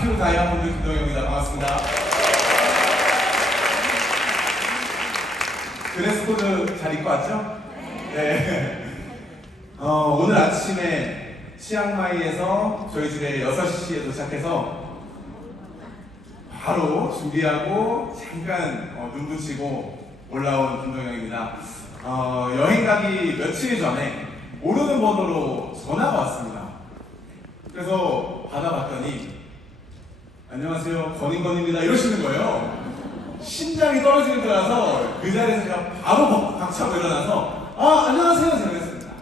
퓨 다이아몬드 김동영입니다. 반갑습니다. 드레스 코드 잘 입고 왔죠? 네. 오늘 아침에 치앙마이에서 저희 집에 6시에 도착해서 바로 준비하고 잠깐 눈 붙이고 올라온 김동영입니다. 여행 가기 며칠 전에 모르는 번호로 전화가 왔습니다. 그래서 받아봤더니 안녕하세요, 권인건입니다 이러시는 거예요. 심장이 떨어지는 줄 알아서 그 자리에서 제가 바로 박차고 일어나서 안녕하세요 제가 했습니다.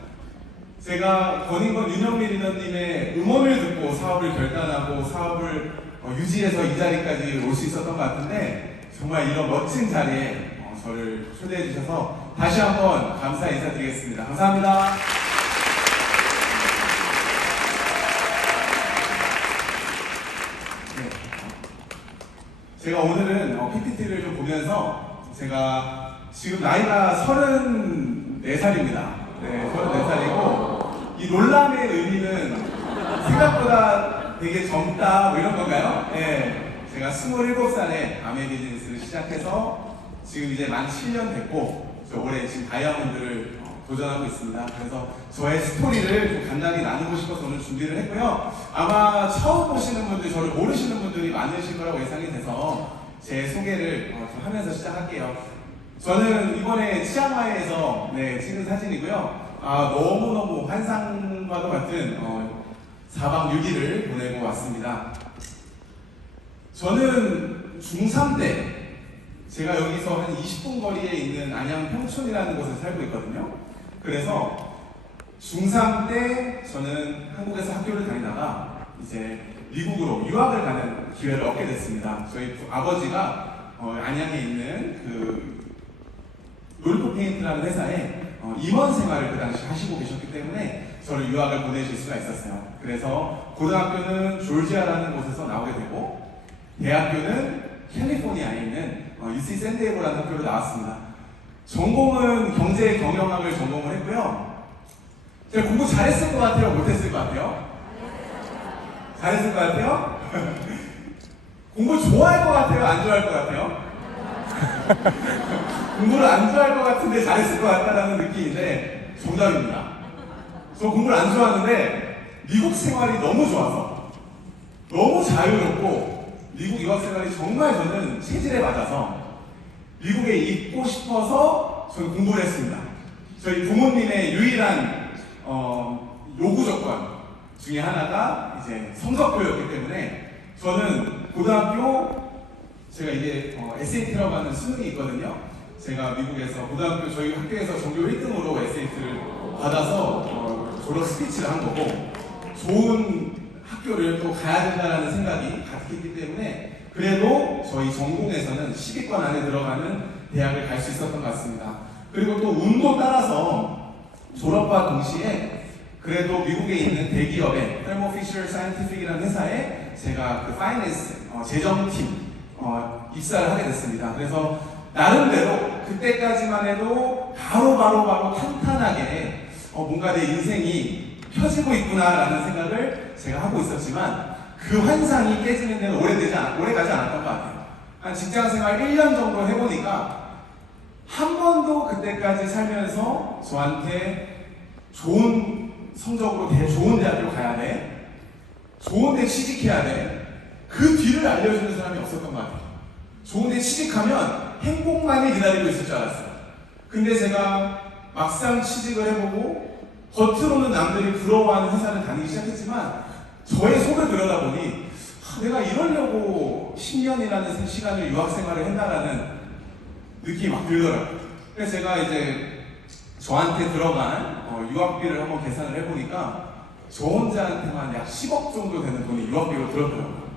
제가 권인건 윤영미 리더님의 음원을 듣고 사업을 결단하고 사업을 유지해서 이 자리까지 올 수 있었던 것 같은데, 정말 이런 멋진 자리에 저를 초대해 주셔서 다시 한번 감사 인사드리겠습니다. 감사합니다. 제가 오늘은 PPT를 좀 보면서, 제가 지금 나이가 34살입니다. 네, 34살이고, 이 놀람의 의미는 생각보다 되게 젊다 뭐 이런 건가요? 네, 제가 27살에 아메 비즈니스를 시작해서 지금 이제 만 7년 됐고, 올해 지금 다이아몬드를 도전하고 있습니다. 그래서 저의 스토리를 좀 간단히 나누고 싶어서 오늘 준비를 했고요. 아마 처음 보시는 분들, 저를 모르시는 분들이 많으실 거라고 예상이 돼서 제 소개를 좀 하면서 시작할게요. 저는 이번에 치앙마이에서 찍은 사진이고요. 너무너무 환상과도 같은 4박 6일을 보내고 왔습니다. 저는 중3 때 제가 여기서 한 20분 거리에 있는 안양 평촌이라는 곳에 살고 있거든요. 그래서 중3 때 저는 한국에서 학교를 다니다가 이제 미국으로 유학을 가는 기회를 얻게 됐습니다. 저희 아버지가 안양에 있는 그 롤프 페인트라는 회사에 임원 생활을 그 당시 하시고 계셨기 때문에 저를 유학을 보내실 수가 있었어요. 그래서 고등학교는 조지아라는 곳에서 나오게 되고, 대학교는 캘리포니아에 있는 UC 샌디에고라는 학교로 나왔습니다. 전공은 경제 경영학을 전공을 했고요. 제가 공부 잘했을 것 같아요? 못했을 것 같아요? 잘했을 것 같아요? 공부 좋아할 것 같아요? 안 좋아할 것 같아요? 공부를 안 좋아할 것 같은데 잘했을 것 같다는 느낌인데 정답입니다. 저 공부를 안 좋아하는데 미국 생활이 너무 좋아서, 너무 자유롭고 미국 유학 생활이 정말 저는 체질에 맞아서 미국에 있고 싶어서 저는 공부를 했습니다. 저희 부모님의 유일한 요구 조건 중에 하나가 이제 성적표였기 때문에, 저는 고등학교, 제가 이제 SAT라고 하는 수능이 있거든요. 제가 미국에서 고등학교 저희 학교에서 전교 1등으로 SAT를 받아서 졸업 스피치를 한 거고, 좋은 학교를 또 가야 된다는 생각이 같았기 때문에 그래도 저희 전공에서는 10위권 안에 들어가는 대학을 갈 수 있었던 것 같습니다. 그리고 또 운도 따라서 졸업과 동시에 그래도 미국에 있는 대기업의 Thermo Fisher Scientific이라는 회사에 제가 그 파이낸스 재정팀 입사를 하게 됐습니다. 그래서 나름대로 그때까지만 해도 바로 탄탄하게 뭔가 내 인생이 펴지고 있구나라는 생각을 제가 하고 있었지만, 그 환상이 깨지는 데는 오래 가지 않았던 것 같아요. 한 직장생활 1년 정도 해보니까 한 번도 그때까지 살면서 저한테 좋은 성적으로 좋은 대학교 가야 돼, 좋은 데 취직해야 돼, 그 뒤를 알려주는 사람이 없었던 것 같아요. 좋은 데 취직하면 행복만이 기다리고 있을 줄 알았어요. 근데 제가 막상 취직을 해보고 겉으로는 남들이 부러워하는 회사를 다니기 시작했지만, 저의 속을 들여다보니 내가 이러려고 10년이라는 시간을 유학생활을 했나라는 느낌이 막 들더라고요. 그래서 제가 이제 저한테 들어간 유학비를 한번 계산을 해보니까 저 혼자한테만 약 10억 정도 되는 돈이 유학비로 들었더라고요.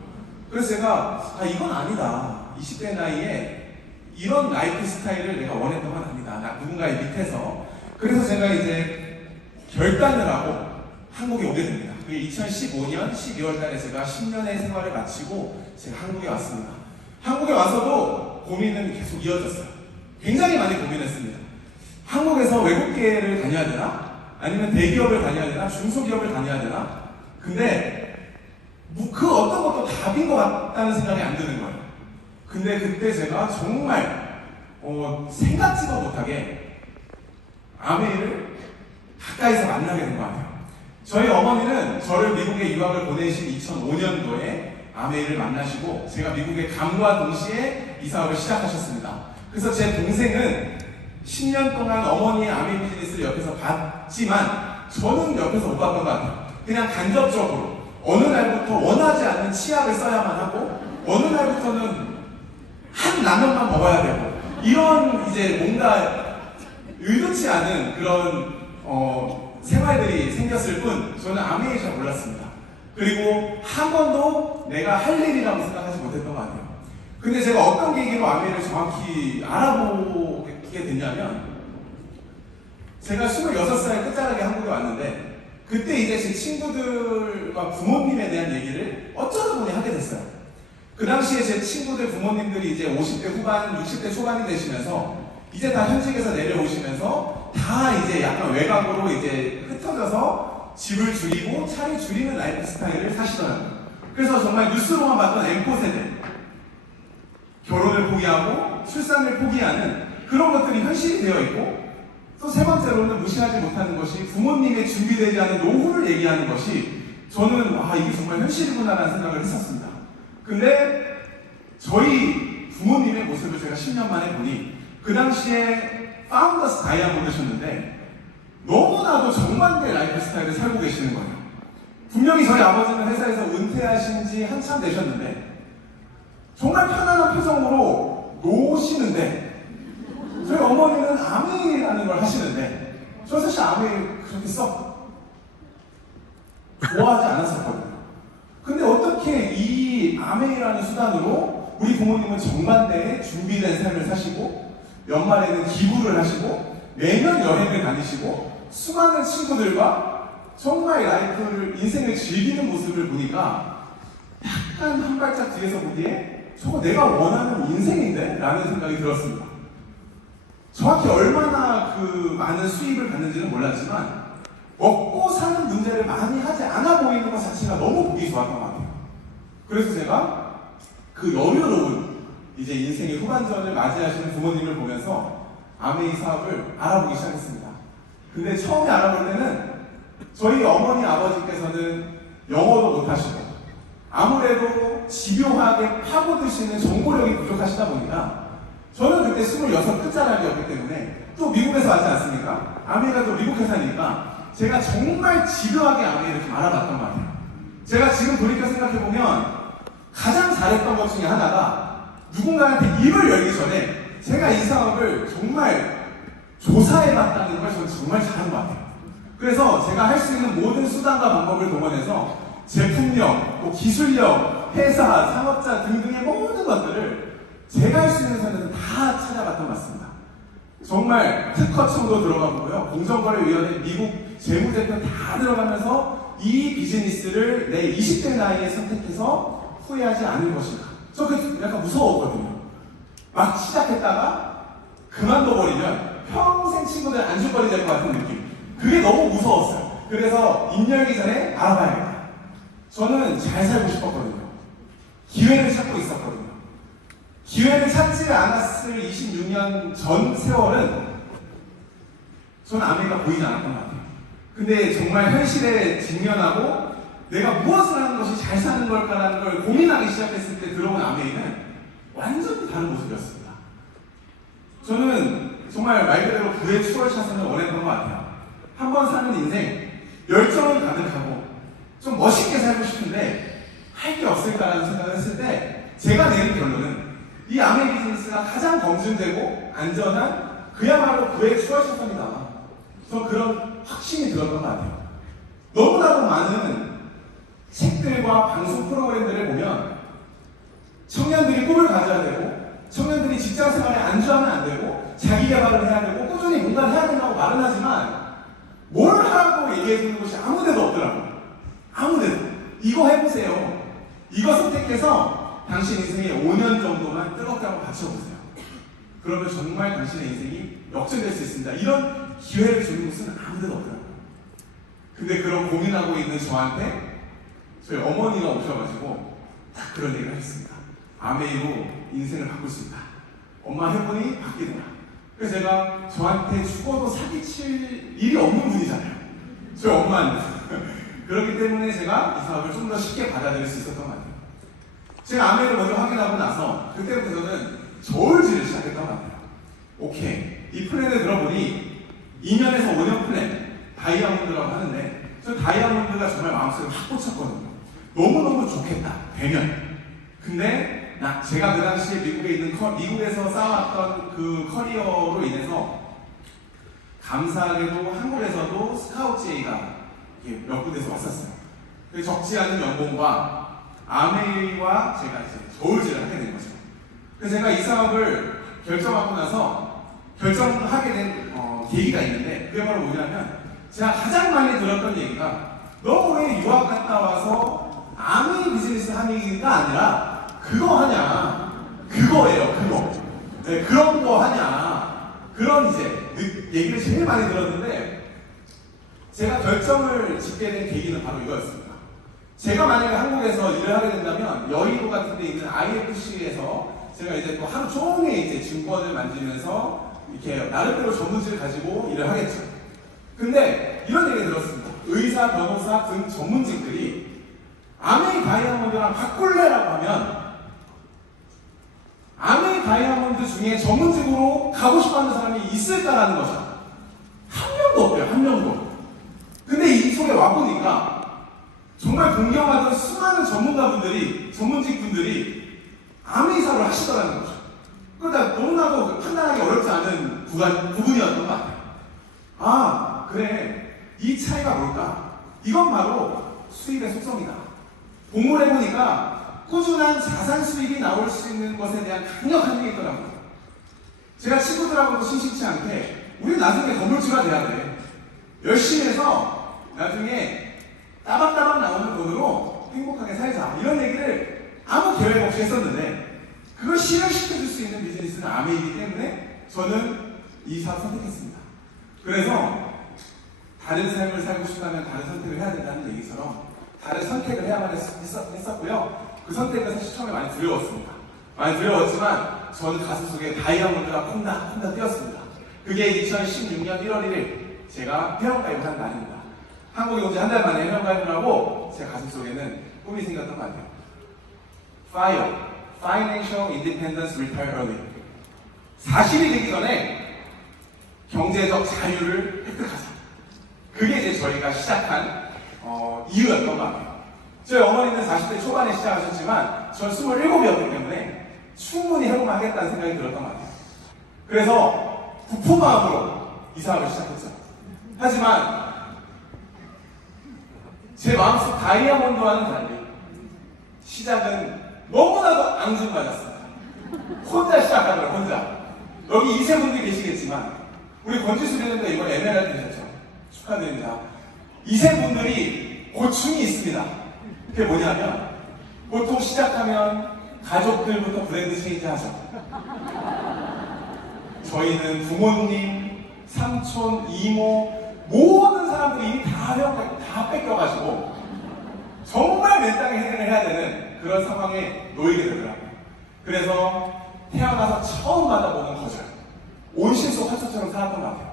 그래서 제가 이건 아니다. 20대 나이에 이런 라이프 스타일을 내가 원했던 건 아니다. 누군가의 밑에서. 그래서 제가 이제 결단을 하고 한국에 오게 됩니다. 그게 2015년 12월 달에 제가 10년의 생활을 마치고 제가 한국에 왔습니다. 한국에 와서도 고민은 계속 이어졌어요. 굉장히 많이 고민했습니다. 한국에서 외국계를 다녀야 되나? 아니면 대기업을 다녀야 되나? 중소기업을 다녀야 되나? 근데 그 어떤 것도 다 답인 것 같다는 생각이 안 드는 거예요. 근데 그때 제가 정말 생각지도 못하게 아메이를 가까이서 만나게 된 것 같아요. 저희 어머니는 저를 미국에 유학을 보내신 2005년도에 아메이를 만나시고 제가 미국에 감과 동시에 이 사업을 시작하셨습니다. 그래서 제 동생은 10년 동안 어머니의 아메이 비즈니스를 옆에서 봤지만 저는 옆에서 못 봤던 것 같아요. 그냥 간접적으로 어느 날부터 원하지 않는 치약을 써야만 하고 어느 날부터는 한 라면만 먹어야 되고 이런 이제 뭔가 의도치 않은 그런 생활들이 생겼을 뿐 저는 아메이 잘 몰랐습니다. 그리고 한 번도 내가 할 일이라고 생각하지 못했던 것 같아요. 근데 제가 어떤 계기로 아메이를 정확히 알아보게 됐냐면 제가 26살 끝자락에 한국에 왔는데 그때 이제 제 친구들과 부모님에 대한 얘기를 어쩌다 보니 하게 됐어요. 그 당시에 제 친구들 부모님들이 이제 50대 후반, 60대 초반이 되시면서 이제 다 현직에서 내려오시면서 다 이제 약간 외곽으로 이제 흩어져서 집을 줄이고 차를 줄이는 라이프 스타일을 사시더라고요. 그래서 정말 뉴스로만 봤던 M4세대 결혼을 포기하고 출산을 포기하는 그런 것들이 현실이 되어 있고 또 세 번째로는 무시하지 못하는 것이 부모님의 준비되지 않은 노후를 얘기하는 것이 저는 이게 정말 현실이구나라는 생각을 했었습니다. 근데 저희 부모님의 모습을 제가 10년 만에 보니 그 당시에 파운더스 다이아몬드셨는데 너무나도 정반대의 라이프 스타일을 살고 계시는 거예요. 분명히 저희 아버지는 회사에서 은퇴하신 지 한참 되셨는데 정말 편안한 표정으로 노시는데 저희 어머니는 아메이라는 걸 하시는데 저 사실 아메이 그렇게 썩 좋아하지 않았었거든요. 근데 어떻게 이 아메이라는 수단으로 우리 부모님은 정반대의 준비된 삶을 사시고 연말에는 기부를 하시고 매년 여행을 다니시고 수많은 친구들과 정말 라이프를 인생을 즐기는 모습을 보니까 약간 한 발짝 뒤에서 보기에 저거 내가 원하는 인생인데? 라는 생각이 들었습니다. 정확히 얼마나 그 많은 수입을 받는지는 몰랐지만 먹고 사는 문제를 많이 하지 않아 보이는 것 자체가 너무 보기 좋았던 것 같아요. 그래서 제가 그 여유로운 이제 인생의 후반전을 맞이하시는 부모님을 보면서 아메이 사업을 알아보기 시작했습니다. 근데 처음에 알아볼 때는 저희 어머니 아버지께서는 영어도 못하시고 아무래도 집요하게 파고드시는 정보력이 부족하시다 보니까 저는 그때 26 끝자락이었기 때문에 또 미국에서 왔지 않습니까? 아메이가 또 미국 회사니까 제가 정말 집요하게 아메이를 좀 알아봤던 것 같아요. 제가 지금 돌이켜 생각해보면 가장 잘했던 것 중에 하나가 누군가한테 입을 열기 전에 제가 이 사업을 정말 조사해봤다는 걸 저는 정말 잘한 것 같아요. 그래서 제가 할 수 있는 모든 수단과 방법을 동원해서 제품력, 또 기술력, 회사, 상업자 등등의 모든 것들을 제가 할 수 있는 선에서 다 찾아봤던 것 같습니다. 정말 특허청도 들어가 보고요. 공정거래위원회, 미국 재무제표 다 들어가면서 이 비즈니스를 내 20대 나이에 선택해서 후회하지 않을 것인가. 저 그게 약간 무서웠거든요. 막 시작했다가 그만둬버리면 평생 친구들 안주거리 될 것 같은 느낌. 그게 너무 무서웠어요. 그래서 입 열기 전에 알아봐야겠다. 저는 잘 살고 싶었거든요. 기회를 찾고 있었거든요. 기회를 찾지 않았을 26년 전 세월은 저는 아메이가 보이지 않았던 것 같아요. 근데 정말 현실에 직면하고 내가 무엇을 하는 것이 잘 사는 걸까라는 걸 고민하기 시작했을 때 들어온 아메이는 완전히 다른 모습이었습니다. 저는 정말 말 그대로 불의 추월 차선을 원했던 것 같아요. 한 번 사는 인생, 열정은 가득하고 좀 멋있게 살고 싶은데 할 게 없을까라는 생각을 했을 때 제가 내린 결론은 이 아메이 비즈니스가 가장 검증되고 안전한 그야말로 불의 추월 차선이다. 저 그런 확신이 들었던 것 같아요. 너무나도 많은 책들과 방송 프로그램들을 보면 청년들이 꿈을 가져야 되고 청년들이 직장 생활에 안주하면 안 되고 자기 개발을 해야 되고 꾸준히 뭔가를 해야 된다고 말은 하지만 뭘 하라고 얘기해주는 곳이 아무 데도 없더라고요. 아무 데도. 이거 해보세요. 이거 선택해서 당신 인생에 5년 정도만 뜨겁게 한번 바쳐보세요. 그러면 정말 당신의 인생이 역전될 수 있습니다. 이런 기회를 주는 곳은 아무 데도 없더라고요. 근데 그런 고민하고 있는 저한테 저희 어머니가 오셔가지고 딱 그런 얘기를 하셨습니다. 아메이로 인생을 바꿀 수 있다. 엄마 해보니 바뀌더라. 그래서 제가 저한테 죽어도 사기칠 일이 없는 분이잖아요. 저희 엄마는. 그렇기 때문에 제가 이 사업을 좀 더 쉽게 받아들일 수 있었던 것 같아요. 제가 아메이를 먼저 확인하고 나서 그때부터 저는 저울질을 시작했던 것 같아요. 오케이. 이 플랜을 들어보니 2년에서 5년 플랜, 다이아몬드라고 하는데 저 다이아몬드가 정말 마음속에 확 꽂혔거든요. 너무너무 좋겠다. 되면. 근데 제가 그 당시에 미국에 있는 미국에서 쌓아왔던 그 커리어로 인해서 감사하게도 한국에서도 스카우트 제의가 몇 군데서 왔었어요. 적지 않은 연봉과 아메이와 제가 이제 저울질을 하게 된 거죠. 그래서 제가 이 사업을 결정하고 나서 결정하게 된 계기가 있는데 그게 바로 뭐냐면 제가 가장 많이 들었던 얘기가 너 왜 유학 갔다 와서 아메이 비즈니스 하는 얘기가 아니라 그거 하냐, 그거예요, 그거. 네, 그런 거 하냐, 그런 이제 얘기를 제일 많이 들었는데 제가 결정을 짓게 된 계기는 바로 이거였습니다. 제가 만약에 한국에서 일을 하게 된다면 여의도 같은 데 있는 IFC에서 제가 이제 또 하루 종일 이제 증권을 만지면서 이렇게 나름대로 전문직을 가지고 일을 하겠죠. 근데 이런 얘기 들었습니다. 의사, 변호사 등 전문직들이 아메이 다이아몬드랑 바꿀래라고 하면 아메이 다이아몬드 중에 전문직으로 가고 싶어하는 사람이 있을까라는 거죠. 한 명도 없대요. 한 명도. 근데 이 속에 와보니까 정말 존경하던 수많은 전문가분들이, 전문직분들이 아메이 사업을 하시더라는 거죠. 그러니까 너무나도 판단하기 어렵지 않은 부분이었던 것 같아요. 아, 그래. 이 차이가 뭘까? 이건 바로 수입의 속성이다. 공부를 해보니까 꾸준한 자산 수익이 나올 수 있는 것에 대한 강력한 게 있더라고요. 제가 친구들하고도 심심치 않게 우리 나중에 건물주가 돼야 돼. 열심히 해서 나중에 따박따박 나오는 돈으로 행복하게 살자. 이런 얘기를 아무 계획 없이 했었는데 그걸 실현시켜줄 수 있는 비즈니스는 아메이기 때문에 저는 이 사업 선택했습니다. 그래서 다른 삶을 살고 싶다면 다른 선택을 해야 된다는 얘기처럼 다른 선택을 해야만 했었고요. 그 선택은 사실 처음에 많이 두려웠습니다. 많이 두려웠지만 저는 가슴속에 다이아몬드가 콩닥콩닥 뛰었습니다. 그게 2016년 1월 1일 제가 회원가입을 한 날입니다. 한국에 온 지 한 달 만에 회원가입을 하고 제 가슴속에는 꿈이 생겼던 것 같아요. FIRE, Financial Independence Retire Early. 40이 되기 전에 경제적 자유를 획득하자. 그게 이제 저희가 시작한 이유였던 것 같아요. 저희 어머니는 40대 초반에 시작하셨지만 전 27이었기 때문에 충분히 해보면 하겠다는 생각이 들었던 것 같아요. 그래서 부푼 마음으로 이 사업을 시작했죠. 하지만 제 마음속 다이아몬드와는 달리 시작은 너무나도 앙증맞았습니다. 혼자 시작하더라고요. 혼자. 여기 이세분들이 계시겠지만 우리 권지수련님도 이번에 에메랄드 되셨죠. 축하드립니다. 이세분들이 고충이 있습니다. 그게 뭐냐면 보통 시작하면 가족들부터 브랜드 체인지 하죠. 저희는 부모님, 삼촌, 이모 모든 사람들이 이미 다 뺏겨가지고 정말 맨땅에 해결을 해야 되는 그런 상황에 놓이게 되더라고요. 그래서 태어나서 처음 받아보는 거절, 온실속 화초처럼 살았던 것 같아요.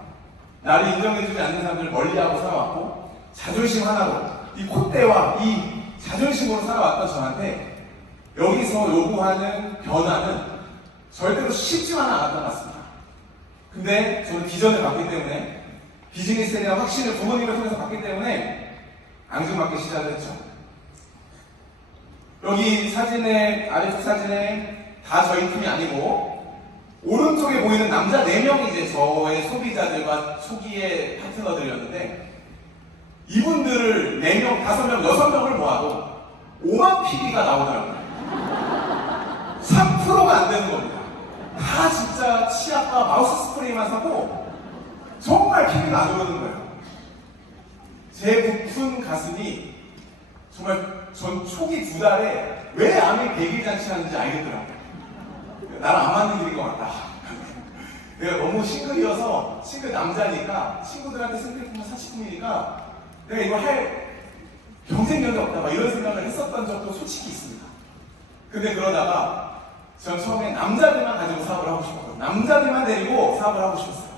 나를 인정해주지 않는 사람들을 멀리하고 살아왔고 자존심 하나로 이 콧대와 이 자존심으로 살아왔던 저한테 여기서 요구하는 변화는 절대로 쉽지만은 않았던 것 같습니다. 근데 저는 비전을 갖기 때문에 비즈니스에 대한 확신을 부모님을 통해서 받기 때문에 앙증맞게 시작을 했죠. 여기 사진에, 아래쪽 사진에 다 저희 팀이 아니고 오른쪽에 보이는 남자 4명이 이제 저의 소비자들과 초기의 파트너들이었는데 이분들을 4명, 5명, 6명을 모아도 5만 PB가 나오더라고요. 3%가 안 되는 겁니다. 다 진짜 치약과 마우스 스프레이만 사고 정말 PB가 안 오르는 거예요. 제 부푼 가슴이 정말 전 초기 2달에 왜 암이 100일 잔치 하는지 알겠더라고요. 나랑 안 맞는 길인 것 같다. 내가 너무 싱글이어서 싱글 남자니까 친구들한테 생필품은 사치품이니까 내가 이걸 할 경쟁력이 없다 막 이런 생각을 했었던 적도 솔직히 있습니다. 근데 그러다가 전 처음에 남자들만 가지고 사업을 하고 싶었거든요. 남자들만 데리고 사업을 하고 싶었어요.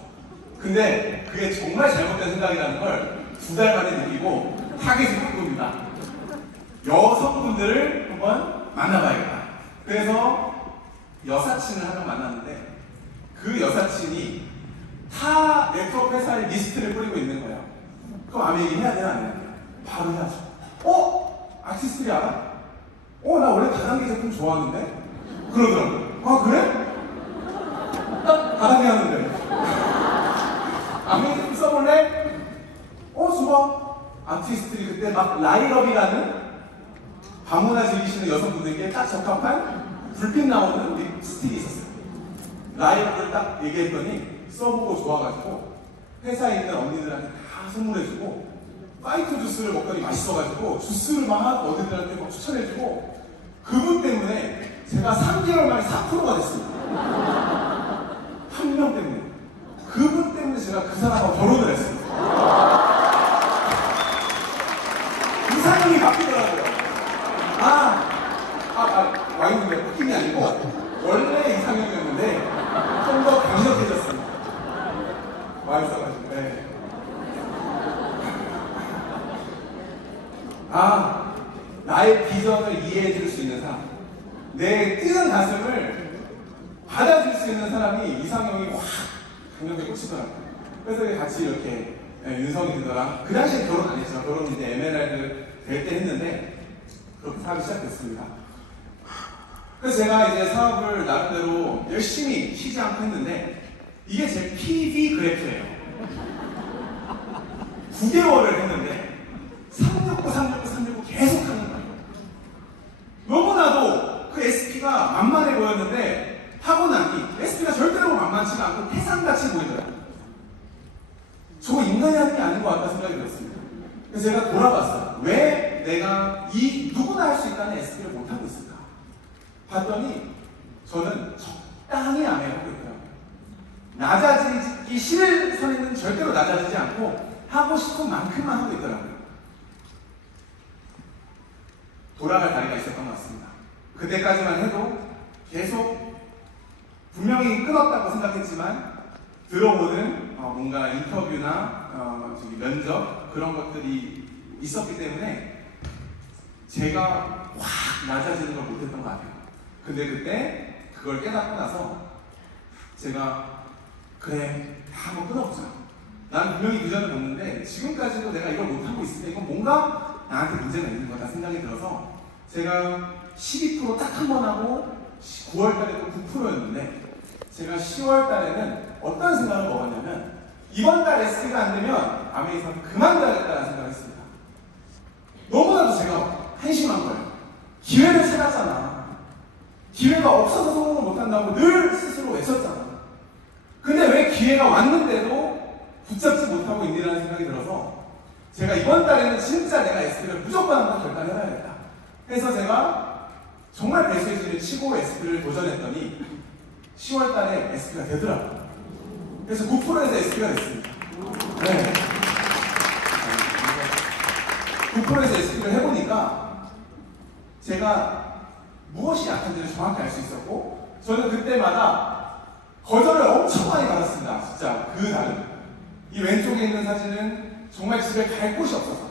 근데 그게 정말 잘못된 생각이라는 걸 2달 만에 느끼고 타겟을 바꿉니다. 여성분들을 한번 만나봐야겠다. 그래서 여사친을 한 명 만났는데 그 여사친이 타 네트워크 회사의 리스트를 뿌리고 있는 거예요. 그럼 아무 얘기 해야 돼요? 안 해야 돼요? 바로 해야죠. 아티스트리 알아? 나 원래 다단계 제품 좋아하는데? 그러더라고요. 아, 그래? 딱 다단계 하는데. 아무 제품 써볼래? 좋아. 아티스트리 그때 막 라이럽이라는 밤문화 즐기시는 여성분들께 딱 적합한 불빛 나오는 립스틱이 있었어요. 라이럽을 딱 얘기했더니 써보고 좋아가지고 회사에 있는 언니들한테 다 선물해주고 파이터 주스를 먹더니 맛있어가지고 주스를 막 언니들한테 막 추천해주고 그분 때문에 제가 3개월 만에 4%가 됐습니다. 한 명 때문에. 그분 때문에 제가 그 사람하고 결혼을 했습니다. 이상형이 바뀌더라고요. 와인인데 바뀐 게 아니고 원래 이상형이었는데 좀 더 강력해졌습니다. 맛있어가지고. 네. 나의 비전을 이해해 줄 수 있는 사람, 내 뛰는 가슴을 받아줄 수 있는 사람이 이상형이 확 강력하게 꽂히더라고요. 그래서 같이 이렇게 윤성이 되더라. 그 당시에 결혼 안 했죠. 결혼은 이제 에메랄드 될 때 했는데 그렇게 사업이 시작됐습니다. 그래서 제가 이제 사업을 나름대로 열심히 쉬지 않고 했는데 이게 제 PV 그래프예요. 9개월을 했는데 369 계속 하는 거예요. 너무나도 그 SP가 만만해 보였는데 하고 나니 SP가 절대로 만만치가 않고 태산같이 보이더라고요. 저거 인간이 하는 게 아닌 것 같다 생각이 들었습니다. 그래서 제가 돌아봤어요. 왜 내가 누구나 할 수 있다는 SP를 못하고 있을까? 봤더니 저는 적당히 안 해요. 낮아지기 싫은 선에는 절대로 낮아지지 않고 하고 싶은 만큼만 하고 있더라고요. 돌아갈 다리가 있었던 것 같습니다. 그때까지만 해도 계속 분명히 끊었다고 생각했지만 들어오는 뭔가 인터뷰나 면접 그런 것들이 있었기 때문에 제가 확 낮아지는 걸 못했던 것 같아요. 근데 그때 그걸 깨닫고 나서 제가 그래 한번 끊어보자. 난 분명히 비전을 봤는데 지금까지도 내가 이걸 못하고 있으니까 이건 뭔가 나한테 문제가 있는 거다 생각이 들어서 제가 12% 딱 한 번 하고 9월달에도 9%였는데 제가 10월달에는 어떤 생각을 먹었냐면 이번 달 SP가 안 되면 아메이선 그만둬야겠다는 생각을 했습니다. 너무나도 제가 한심한 거예요. 기회를 찾았잖아. 기회가 없어서 성공을 못한다고 늘 스스로 외쳤잖아. 근데 왜 기회가 왔는데도 붙잡지 못하고 있니라는 생각이 들어서 제가 이번 달에는 진짜 내가 SP를 무조건 한번 결단해봐야겠다. 그래서 제가 정말 배수진을 치고 SP를 도전했더니 10월 달에 SP가 되더라고요. 그래서 9%에서 SP가 됐습니다. 네. 9%에서 SP를 해보니까 제가 무엇이 약한지를 정확히 알 수 있었고 저는 그때마다 거절을 엄청 많이 받았습니다. 진짜 그 달은. 이 왼쪽에 있는 사진은 정말 집에 갈 곳이 없어서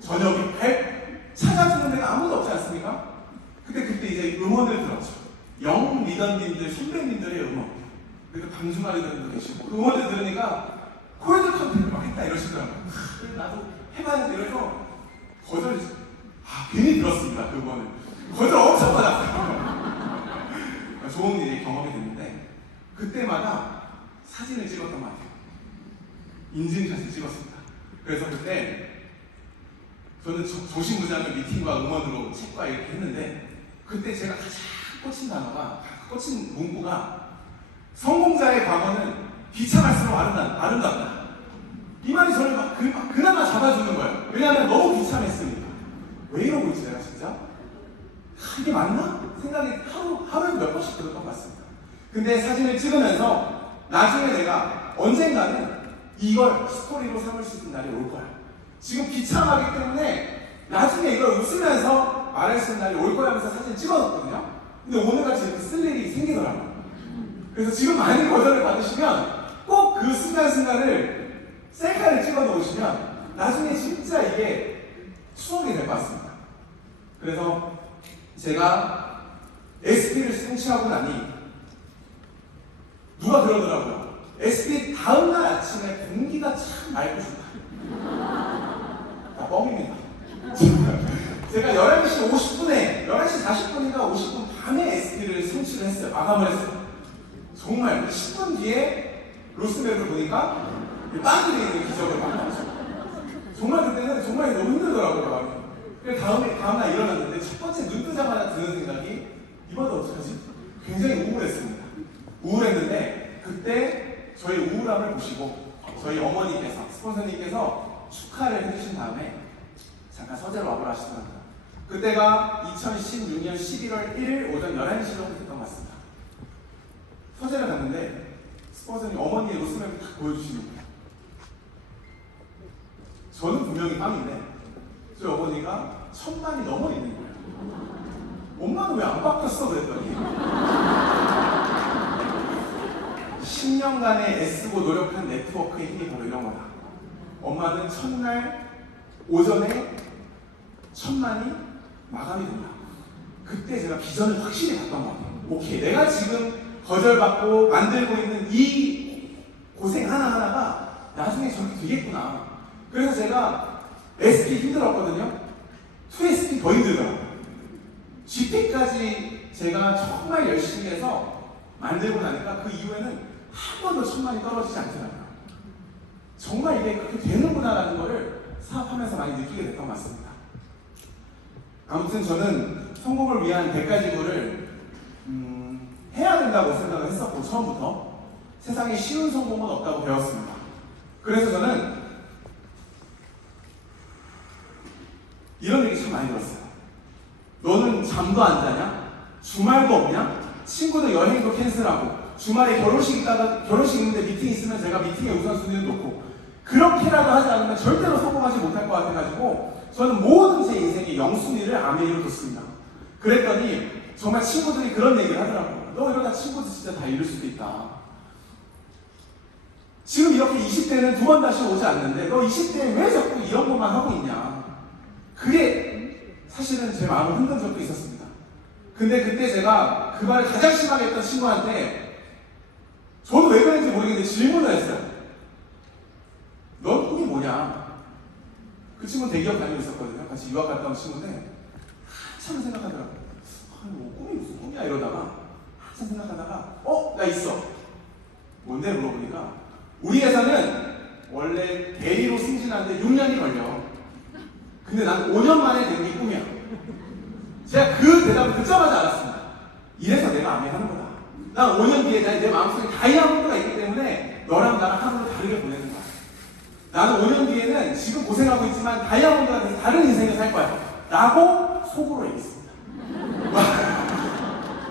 저녁에 찾아주는 데가 아무도 없지 않습니까? 그때 이제 음원을 들었죠. 영 리더님들, 선배님들의 음원. 그리고 방주마리들도 계시고 그 음원을 들으니까 콜드 컨텐츠를 막 했다 이러시더라고요. 그래서 나도 해봐야지 이래서 거절을 괜히 들었습니다. 그 음원을. 거절 엄청 받았어요. 좋은 일이 경험이 됐는데 그때마다 사진을 찍었던 것 같아요. 인증샷을 찍었습니다. 그래서 그때 저는 조심무장을 미팅과 음원으로 책과 이렇게 했는데 그때 제가 가장 꽂힌 문구가 성공자의 과거는 비참할수록 아름답다. 이 말이 저를 그나마 잡아주는 거예요. 왜냐하면 너무 비참했으니까. 왜 이러고 있지 내가 진짜? 이게 맞나? 생각이 하루에 몇 번씩 들었던 것 같습니다. 근데 사진을 찍으면서 나중에 내가 언젠가는 이걸 스토리로 삼을 수 있는 날이 올 거야. 지금 비참하기 때문에 나중에 이걸 웃으면서 말할 수 있는 날이 올 거야 하면서 사진을 찍어놨거든요. 근데 오늘같이 이렇게 쓸 일이 생기더라고요. 그래서 지금 많이 거절을 받으시면 꼭 그 순간순간을 셀카를 찍어 놓으시면 나중에 진짜 이게 추억이 될 것 같습니다. 그래서 제가 SP를 성취하고 나니 누가 그러더라고요. SP 다음날 아침에 공기가 참 맑고 좋다. 다 뻥입니다. 제가 11시 50분에, 11시 40분인가 50분 밤에 SP를 성취를 했어요. 마감을 했어요. 정말 10분 뒤에 로스맵을 보니까 빵들이 있는 기적을 만나죠. 정말 그때는 정말 너무 힘들더라고요, 마음이. 그래서 다음날 일어났는데 첫 번째 눈 뜨자마자 드는 생각이 이번에 어떡하지? 굉장히 우울했습니다. 우울했는데 그때 저희 우울함을 보시고 저희 어머니께서, 스폰서님께서 축하를 해주신 다음에 잠깐 서재로 와보라 하시더라고요. 그때가 2016년 11월 1일 오전 11시 정도 됐던 것 같습니다. 서재를 갔는데 스폰서님 어머니의 로스맵을 딱 보여주시는 거예요. 저는 분명히 빵인데 저희 어머니가 1000만이 넘어 있는 거예요. 엄마는 왜 안 바뀌었어? 그랬더니 10년간의 애쓰고 노력한 네트워크의 힘이 바로 이런 거다. 엄마는 첫날 오전에 1000만이 마감이 된다. 그때 제가 비전을 확실히 봤던 것 같아요. 오케이, 내가 지금 거절받고 만들고 있는 이 고생 하나하나가 나중에 저렇게 되겠구나. 그래서 제가 SP 힘들었거든요. 2SP 더 힘들더라고요. GP까지 제가 정말 열심히 해서 만들고 나니까 그 이후에는 한 번도 1000만이 떨어지지 않더라고요. 정말 이게 그렇게 되는구나라는 거를 사업하면서 많이 느끼게 됐던 것 같습니다. 아무튼 저는 성공을 위한 100가지 해야 된다고 생각을 했었고 처음부터 세상에 쉬운 성공은 없다고 배웠습니다. 그래서 저는 이런 얘기 참 많이 들었어요. 너는 잠도 안 자냐? 주말도 없냐? 친구들 여행도 캔슬하고 주말에 결혼식 있는데 미팅 있으면 제가 미팅에 우선순위를 놓고 그렇게라도 하지 않으면 절대로 성공하지 못할 것 같아가지고 저는 모든 제 인생의 영순위를 아메이로 뒀습니다. 그랬더니 정말 친구들이 그런 얘기를 하더라고요. 너 이러다 친구들 진짜 다 잃을 수도 있다. 지금 이렇게 20대는 두 번 다시 오지 않는데 너 20대에 왜 자꾸 이런 것만 하고 있냐. 그게 사실은 제 마음을 흔든 적도 있었습니다. 근데 그때 제가 그 말을 가장 심하게 했던 친구한테 저도 왜 그랬는지 모르겠는데 질문을 했어요. 넌 꿈이 뭐냐? 그 친구는 대기업 다니고 있었거든요. 같이 유학 갔다 온 친구인데 한참 생각하더라고요. 뭐 꿈이 무슨 꿈이야 이러다가 한참 생각하다가 나 있어. 뭔데 물어보니까 우리 회사는 원래 대리로 승진하는데 6년이 걸려. 근데 난 5년 만에 되는 게 꿈이야. 제가 그 대답을 듣자마자 알았습니다. 이래서 내가 아메하는 거다. 난 5년 뒤에 내 마음속에 다이아몬드가 있기 때문에 너랑 나랑 하루를 다르게 보내는 거야. 나는 5년 뒤에는 지금 고생하고 있지만 다이아몬드가 돼서 다른 인생을 살 거야. 라고 속으로 얘기했습니다.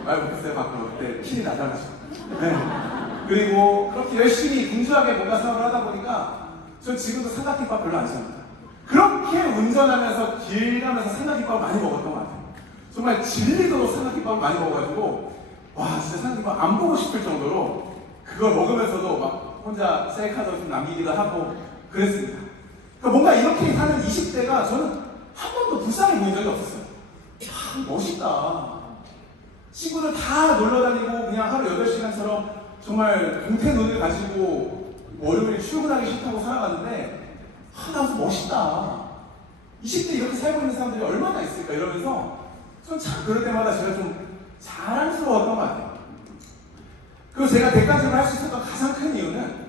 말 못했어요, 밖으로. 네, 키이 나잖아요. 네. 그리고 그렇게 열심히 분주하게 뭔가 사업을 하다 보니까 전 지금도 삼각김밥 별로 안 좋아합니다. 그렇게 운전하면서 길 가면서 삼각김밥을 많이 먹었던 것 같아요. 정말 진리도록 삼각김밥을 많이 먹어가지고 와 진짜 삼각김밥 안 보고 싶을 정도로 그걸 먹으면서도 막 혼자 셀카도 좀 남기기도 하고 그랬습니다. 그러니까 뭔가 이렇게 사는 20대가 저는 한 번도 불쌍해 보인 적이 없었어요. 멋있다. 친구들 다 놀러다니고 그냥 하루 8시간처럼 정말 동태 눈을 가지고 월요일 출근하기 싫다고 살아갔는데 나 무슨 멋있다. 20대 이렇게 살고 있는 사람들이 얼마나 있을까 이러면서 전 참 그럴 때마다 제가 좀 자랑스러웠던 것 같아요. 그리고 제가 대가족을 할 수 있었던 가장 큰 이유는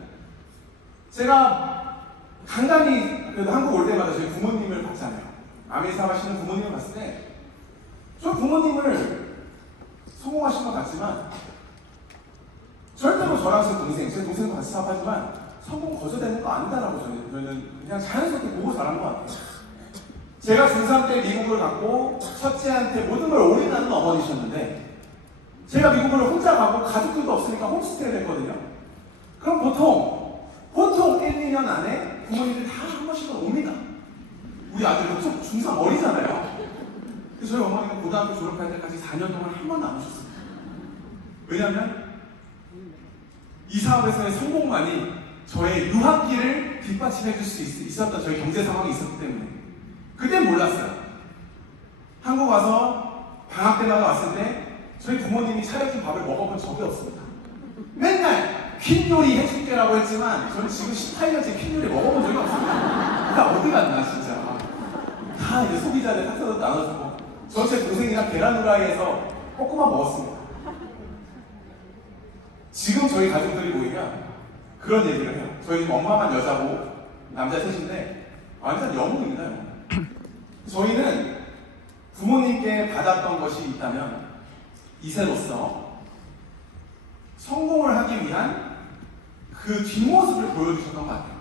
제가 간간히 그래도 한국 올 때마다 저희 부모님을 봤잖아요. 아메 사업하시는 부모님을 봤을 때 저 부모님을 성공하신 것 같지만 절대로 저랑 제 동생도 같이 사업하지만 성공 거저되는 거 아니다라고 저는 그냥 자연스럽게 보고 자란 것 같아요. 제가 중3 때 미국을 갔고 첫째한테 모든 걸 올인하는 어머니셨는데 제가 미국을 혼자 가고 가족들도 없으니까 홈스테이를 했거든요. 그럼 보통 1, 2년 안에 부모님들이 다 한 번씩은 옵니다. 우리 아들도 중3 어리잖아요. 근데 저희 어머니는 고등학교 졸업할 때까지 4년 동안 한 번도 안 오셨습니다. 왜냐하면 이 사업에서의 성공만이 저의 유학기를 뒷받침해 줄 수 있었던 저희 경제 상황이 있었기 때문에. 그땐 몰랐어요. 한국 와서 방학 때마다 왔을 때 저희 부모님이 차려준 밥을 먹어본 적이 없습니다. 맨날 퀸요리 해줄게라고 했지만 저는 지금 18년째 퀸요리 먹어본 적이 없습니다. 나 어디 갔나 진짜. 다 이제 소비자들 탁사도 나눠주고 전체 동생이랑 계란 후라이에서 볶음밥 먹었습니다. 지금 저희 가족들이 모이면 그런 얘기를 해요. 저희 엄마만 여자고 남자 셋인데 완전 영웅입니다. 저희는 부모님께 받았던 것이 있다면 이세로서 성공을 하기 위한 그 뒷모습을 보여주셨던 것 같아요.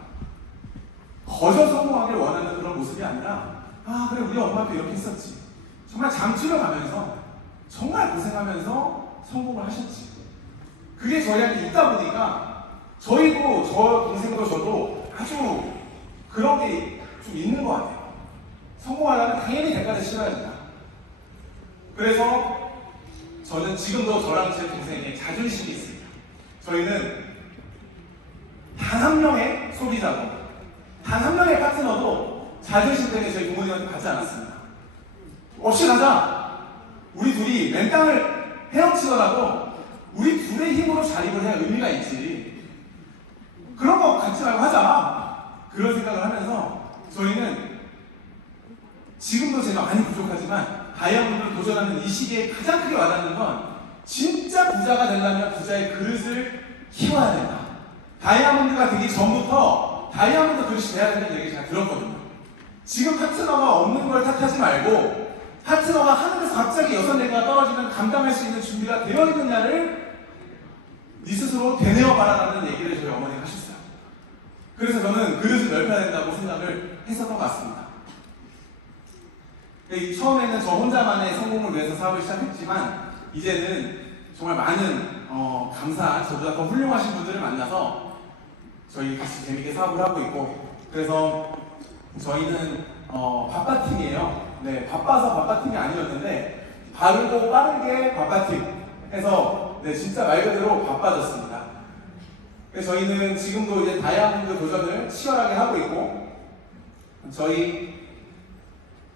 거저 성공하길 원하는 그런 모습이 아니라 아 그래 우리 엄마도 이렇게 했었지. 정말 장추를 가면서 정말 고생하면서 성공을 하셨지. 그게 저희한테 있다 보니까 저희도 저 동생도 저도 아주 그런 게 좀 있는 것 같아요. 성공하려면 당연히 대가를 치러야 된다. 그래서 저는 지금도 저랑 제 동생에게 자존심이 있습니다. 저희는 단 한 명의 소비자도 단 한 명의 파트너도 자존심 때문에 저희 부모님한테 받지 않았습니다. 없이 가자. 우리 둘이 맨 땅을 헤엄치더라도 우리 둘의 힘으로 자립을 해야 의미가 있지. 그런 거 갖지 말고 하자. 그런 생각을 하면서 저희는 지금도 제가 많이 부족하지만 다이아몬드를 도전하는 이 시기에 가장 크게 와닿는 건 진짜 부자가 되려면 부자의 그릇을 키워야 된다. 다이아몬드가 되기 전부터 다이아몬드 그릇이 돼야 된다는 얘기 제가 들었거든요. 지금 파트너가 없는 걸 탓하지 말고 파트너가 하늘에서 갑자기 6개가 떨어지면 감당할 수 있는 준비가 되어 있느냐를 네 스스로 되뇌어 봐라라는 얘기를 저희 어머니가 하셨어요. 그래서 저는 그릇을 넓혀야 된다고 생각을 했었던 것 같습니다. 처음에는 저 혼자만의 성공을 위해서 사업을 시작했지만 이제는 정말 많은 감사한 저보다 더 훌륭하신 분들을 만나서 저희 같이 재밌게 사업을 하고 있고 그래서 저희는 바빠팀이에요. 네, 바빠서 바빠팀이 아니었는데 바르고 빠르게 바빠팀 해서 네, 진짜 말 그대로 바빠졌습니다. 그래서 저희는 지금도 이제 다이아몬드 도전을 치열하게 하고 있고 저희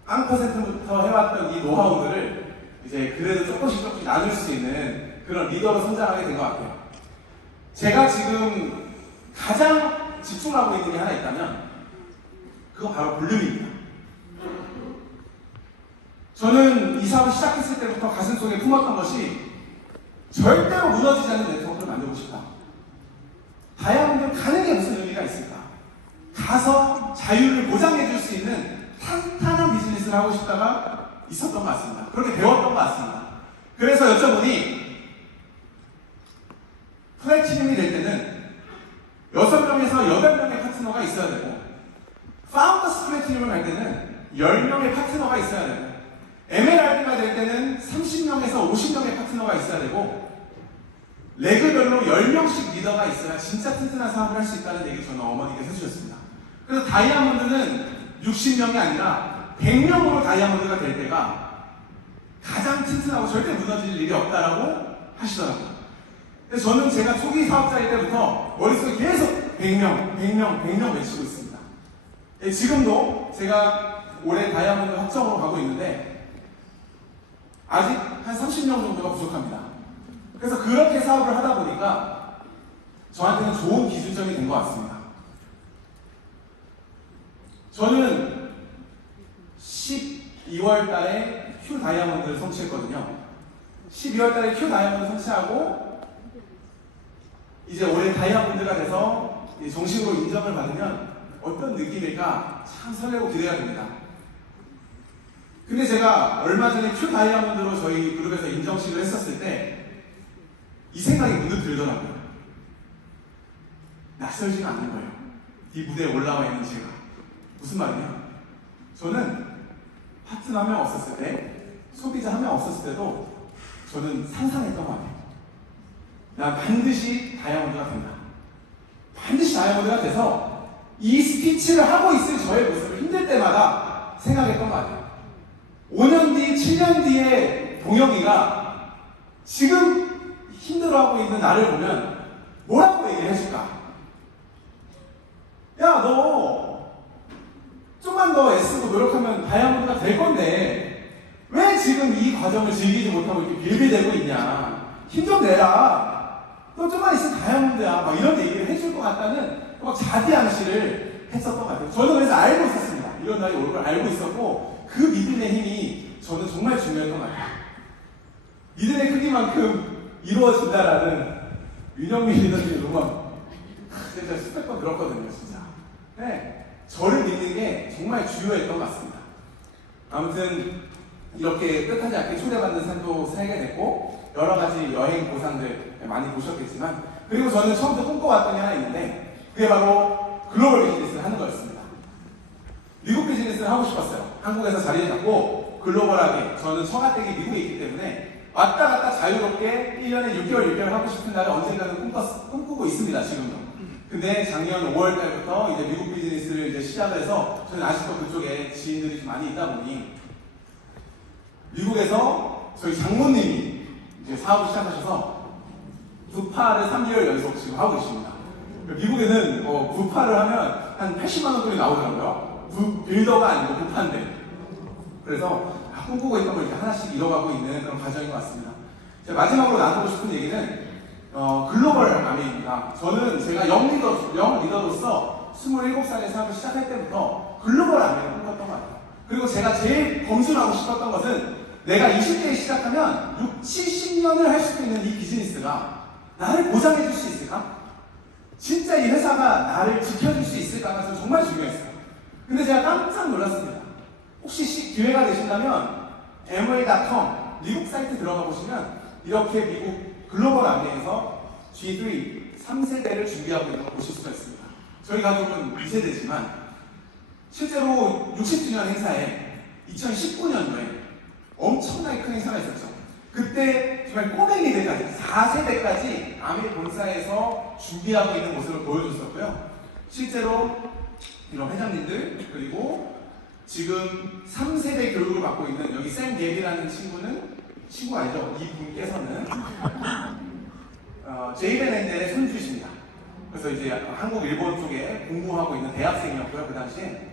1%부터 해왔던 이 노하우들을 이제 그래도 조금씩 나눌 수 있는 그런 리더로 성장하게 된 것 같아요. 제가 지금 가장 집중하고 있는 게 하나 있다면 그건 바로 볼륨입니다. 저는 이 사업을 시작했을 때부터 가슴속에 품었던 것이 절대로 무너지지 않는 네트워크를 만들고 싶다. 다이아몬드 가는 게 무슨 의미가 있을까? 가서 자유를 보장해 줄 수 있는 탄탄한 비즈니스를 하고 싶다가 있었던 것 같습니다. 그렇게 배웠던 것 같습니다. 그래서 여쭤보니 플래티넘이 될 때는 6명에서 8명의 파트너가 있어야 되고 파운더스 플래티넘을 갈 때는 10명의 파트너가 있어야 되고 에메랄드가 될 때는 30명에서 50명의 파트너가 있어야 되고 레그별로 10명씩 리더가 있어야 진짜 튼튼한 사업을 할 수 있다는 얘기를 저는 어머니께서 해주셨습니다. 그래서 다이아몬드는 60명이 아니라 100명으로 다이아몬드가 될 때가 가장 튼튼하고 절대 무너질 일이 없다라고 하시더라고요. 그래서 저는 제가 초기 사업자일 때부터 머릿속에 계속 100명, 100명, 100명 외치고 있습니다. 지금도 제가 올해 다이아몬드 확정으로 가고 있는데 아직 한 30명 정도가 부족합니다. 그래서 그렇게 사업을 하다 보니까 저한테는 좋은 기준점이 된 것 같습니다. 저는 12월 달에 Q 다이아몬드를 성취했거든요. 12월 달에 Q 다이아몬드 성취하고 이제 올해 다이아몬드가 돼서 정식으로 인정을 받으면 어떤 느낌일까 참 설레고 기대가 됩니다. 근데 제가 얼마 전에 Q 다이아몬드로 저희 그룹에서 인정식을 했었을 때 이 생각이 문득 들더라고요. 낯설지가 않는 거예요. 이 무대에 올라와 있는 제가. 무슨 말이냐? 저는 파트너 한 명 없었을 때, 소비자 한 명 없었을 때도 저는 상상했던 것 같아요. 나 반드시 다이아몬드가 된다. 반드시 다이아몬드가 돼서 이 스피치를 하고 있을 저의 모습을 힘들 때마다 생각했던 것 같아요. 5년 뒤, 7년 뒤에 동영이가 지금 힘들어하고 있는 나를 보면 뭐라고 얘기를 해줄까? 야, 너 좀만 더 애쓰고 노력하면 다이아몬드가 될 건데 왜 지금 이 과정을 즐기지 못하고 이렇게 빌빌대고 있냐? 힘 좀 내라. 너 좀만 있으면 다이아몬드야. 막 이런 얘기를 해줄 것 같다는 막 자기암시를 했었던 것 같아요. 저는 그래서 알고 있었습니다. 이런 날이 올 걸 알고 있었고 그 믿음의 힘이 저는 정말 중요했던 것 같아요. 믿음의 크기만큼 이루어진다라는 윤영민 리더님 음원 제가 수백 번 들었거든요, 진짜. 네, 저를 믿는 게 정말 주요했던 것 같습니다. 아무튼 이렇게 뜻하지 않게 초대받는 산도 살게 됐고 여러 가지 여행 보상들 많이 보셨겠지만 그리고 저는 처음부터 꿈꿔왔던 게 하나 있는데 그게 바로 글로벌 비즈니스를 하는 거였습니다. 미국 비즈니스를 하고 싶었어요. 한국에서 자리를 잡고 글로벌하게 저는 처가댁이 미국에 있기 때문에 왔다 갔다 자유롭게 1년에 6개월 하고 싶은 날을 언젠가는 꿈꾸고 있습니다, 지금도. 근데 작년 5월 달부터 이제 미국 비즈니스를 이제 시작을 해서 저는 아직도 그쪽에 지인들이 좀 많이 있다 보니 미국에서 저희 장모님이 이제 사업을 시작하셔서 부파를 3개월 연속 지금 하고 계십니다. 미국에는 부파를 하면 한 80만 원 돈이 나오더라고요. 빌더가 아니고 부파인데. 그래서 꿈꾸고 있던 걸 이렇게 하나씩 이뤄가고 있는 그런 과정인 것 같습니다. 제가 마지막으로 나누고 싶은 얘기는 글로벌 아메입니다. 저는 제가 영 리더로서 27살에 사업을 시작할 때부터 글로벌 아메를 꿈꿨던 것 같아요. 그리고 제가 제일 검증하고 싶었던 것은 내가 20대에 시작하면 6, 70년을 할 수 있는 이 비즈니스가 나를 보장해 줄 수 있을까? 진짜 이 회사가 나를 지켜줄 수 있을까가 저는 정말 중요했어요. 근데 제가 깜짝 놀랐습니다. 혹시 기회가 되신다면 MA.com 미국 사이트 들어가 보시면 이렇게 미국 글로벌 아메에서 G3 3세대를 준비하고 있는 걸 보실 수가 있습니다. 저희 가족은 2세대지만 실제로 60주년 행사에 2019년도에 엄청나게 큰 행사가 있었죠. 그때 정말 꼬맹이들까지 4세대까지 아메 본사에서 준비하고 있는 모습을 보여줬었고요. 실제로 이런 회장님들 그리고 지금 3세대 교육을 받고 있는 여기 샘 갭이라는 친구 아니죠? 이분께서는 제이벤앤델의 손주십니다. 그래서 이제 한국, 일본 쪽에 공부하고 있는 대학생이었고요. 그 당시에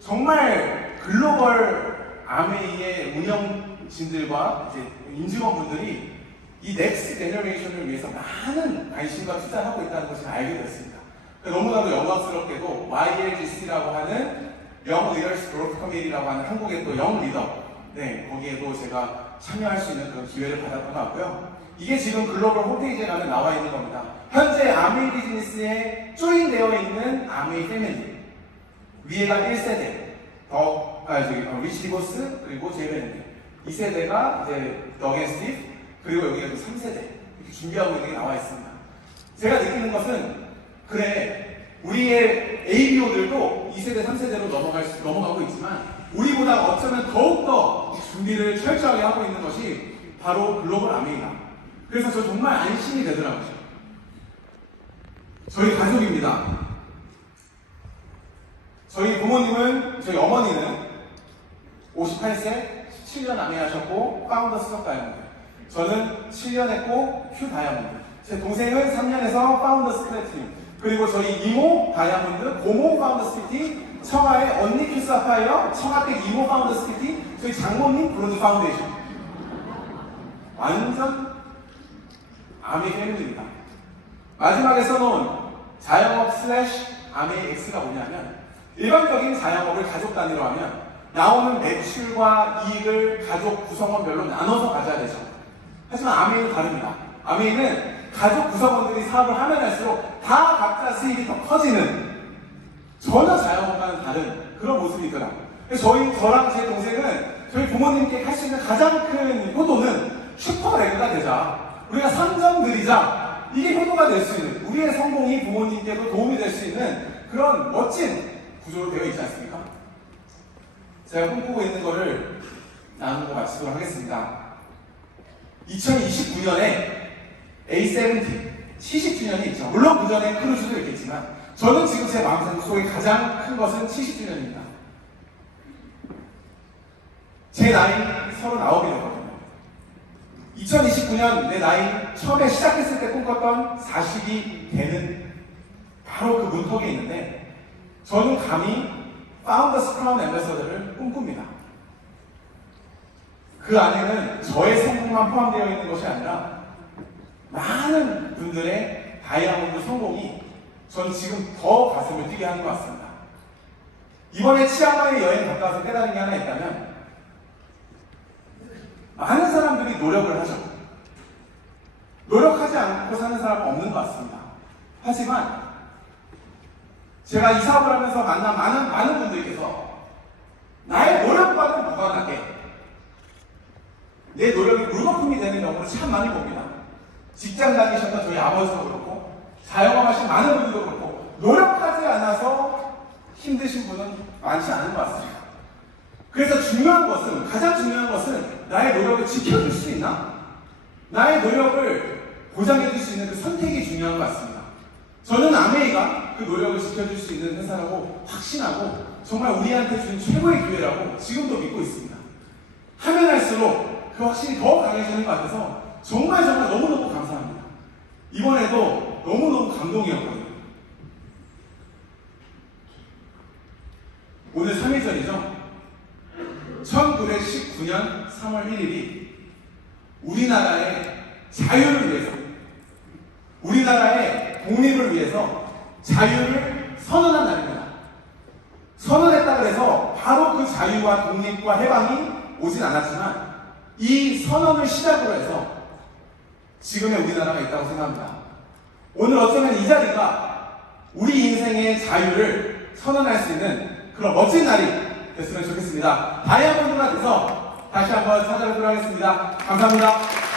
정말 글로벌 아메이의 운영진들과 이제 임직원분들이 이 넥스트 제너레이션을 위해서 많은 관심과 투자를 하고 있다는 것을 알게 됐습니다. 너무나도 영광스럽게도 YLGC라고 하는 영 리더스 그로스 커뮤니티라고 하는 한국의 또 영 리더, 네, 거기에도 제가 참여할 수 있는 그런 기회를 받았던 것 같고요. 이게 지금 글로벌 홈페이지에 가면 나와 있는 겁니다. 현재 아메이 비즈니스에 조인되어 있는 아메이 패밀리, 위에가 1세대, 리치 디보스, 그리고 제이벤 2세대가 이제 더겐 스티브, 그리고 여기가 또 3세대 이렇게 준비하고 있는 게 나와 있습니다. 제가 느끼는 것은 그래, 우리의 ABO들도 2세대, 3세대로 넘어가고 있지만 우리보다 어쩌면 더욱더 준비를 철저하게 하고 있는 것이 바로 글로벌 아메이다. 그래서 저 정말 안심이 되더라고요. 저희 가족입니다. 저희 부모님은, 저희 어머니는 58세 7년 아메이 하셨고 파운더 수석 다이아몬드. 저는 7년 했고 큐 다이아몬드. 제 동생은 3년에서 파운더 스플래티늄. 그리고 저희 이모 다이아몬드, 고모 파운더 스피티, 청아의 언니 큐 사파이어, 청아댁 이모 파운더 스피티, 저희 장모님 브론즈 파운데이션. 완전 아메이 패밀리입니다. 마지막에 써놓은 자영업 슬래시 아메이 X가 뭐냐면 일반적인 자영업을 가족 단위로 하면 나오는 매출과 이익을 가족 구성원별로 나눠서 가져야 되죠. 하지만 아메이는 다릅니다. 아메이는 가족 구성원들이 사업을 하면 할수록 다 각자 수익이 더 커지는 전혀 자영업과는 다른 그런 모습이 있더라고요. 그래서 저랑 제 동생은 저희 부모님께 할 수 있는 가장 큰 효도는 슈퍼레그가 되자. 우리가 3점 드리자. 이게 효도가 될 수 있는, 우리의 성공이 부모님께도 도움이 될 수 있는 그런 멋진 구조로 되어 있지 않습니까? 제가 꿈꾸고 있는 거를 나누고 마치도록 하겠습니다. 2029년에 A70 70주년이 있죠. 물론 그 전에 크루즈도 있겠지만 저는 지금 제 마음속에 가장 큰 것은 70주년입니다. 제 나이 39이었거든요. 2029년 내 나이 처음에 시작했을 때 꿈꿨던 40이 되는 바로 그 문턱에 있는데 저는 감히 파운더스 크라운 앰베서더를 꿈꿉니다. 그 안에는 저의 성공만 포함되어 있는 것이 아니라 많은 분들의 다이아몬드 성공이 전 지금 더 가슴을 뛰게 하는 것 같습니다. 이번에 치앙마이 여행 갔다 와서 깨달은 게 하나 있다면 많은 사람들이 노력을 하죠. 노력하지 않고 사는 사람은 없는 것 같습니다. 하지만 제가 이 사업을 하면서 만난 많은 분들께서 나의 노력과는 무관하게 내 노력이 물거품이 되는 경우를 참 많이 봅니다. 직장 다니셨던 저희 아버지도 그렇고 자영업하신 많은 분들도 그렇고 노력하지 않아서 힘드신 분은 많지 않은 것 같습니다. 그래서 가장 중요한 것은 나의 노력을 지켜줄 수 있나? 나의 노력을 보장해줄 수 있는 그 선택이 중요한 것 같습니다. 저는 아메이가 그 노력을 지켜줄 수 있는 회사라고 확신하고 정말 우리한테 준 최고의 기회라고 지금도 믿고 있습니다. 하면 할수록 그 확신이 더 강해지는 것 같아서 정말 너무너무 감사합니다. 이번에도 너무너무 감동이었거든요. 오늘 3일 전이죠. 1919년 3월 1일이 우리나라의 자유를 위해서, 우리나라의 독립을 위해서 자유를 선언한 날입니다. 선언했다 그래서 바로 그 자유와 독립과 해방이 오진 않았지만 이 선언을 시작으로 해서 지금의 우리나라가 있다고 생각합니다. 오늘 어쩌면 이 자리가 우리 인생의 자유를 선언할 수 있는 그런 멋진 날이 됐으면 좋겠습니다. 다이아몬드가 돼서 다시 한번 찾아뵙도록 하겠습니다. 감사합니다.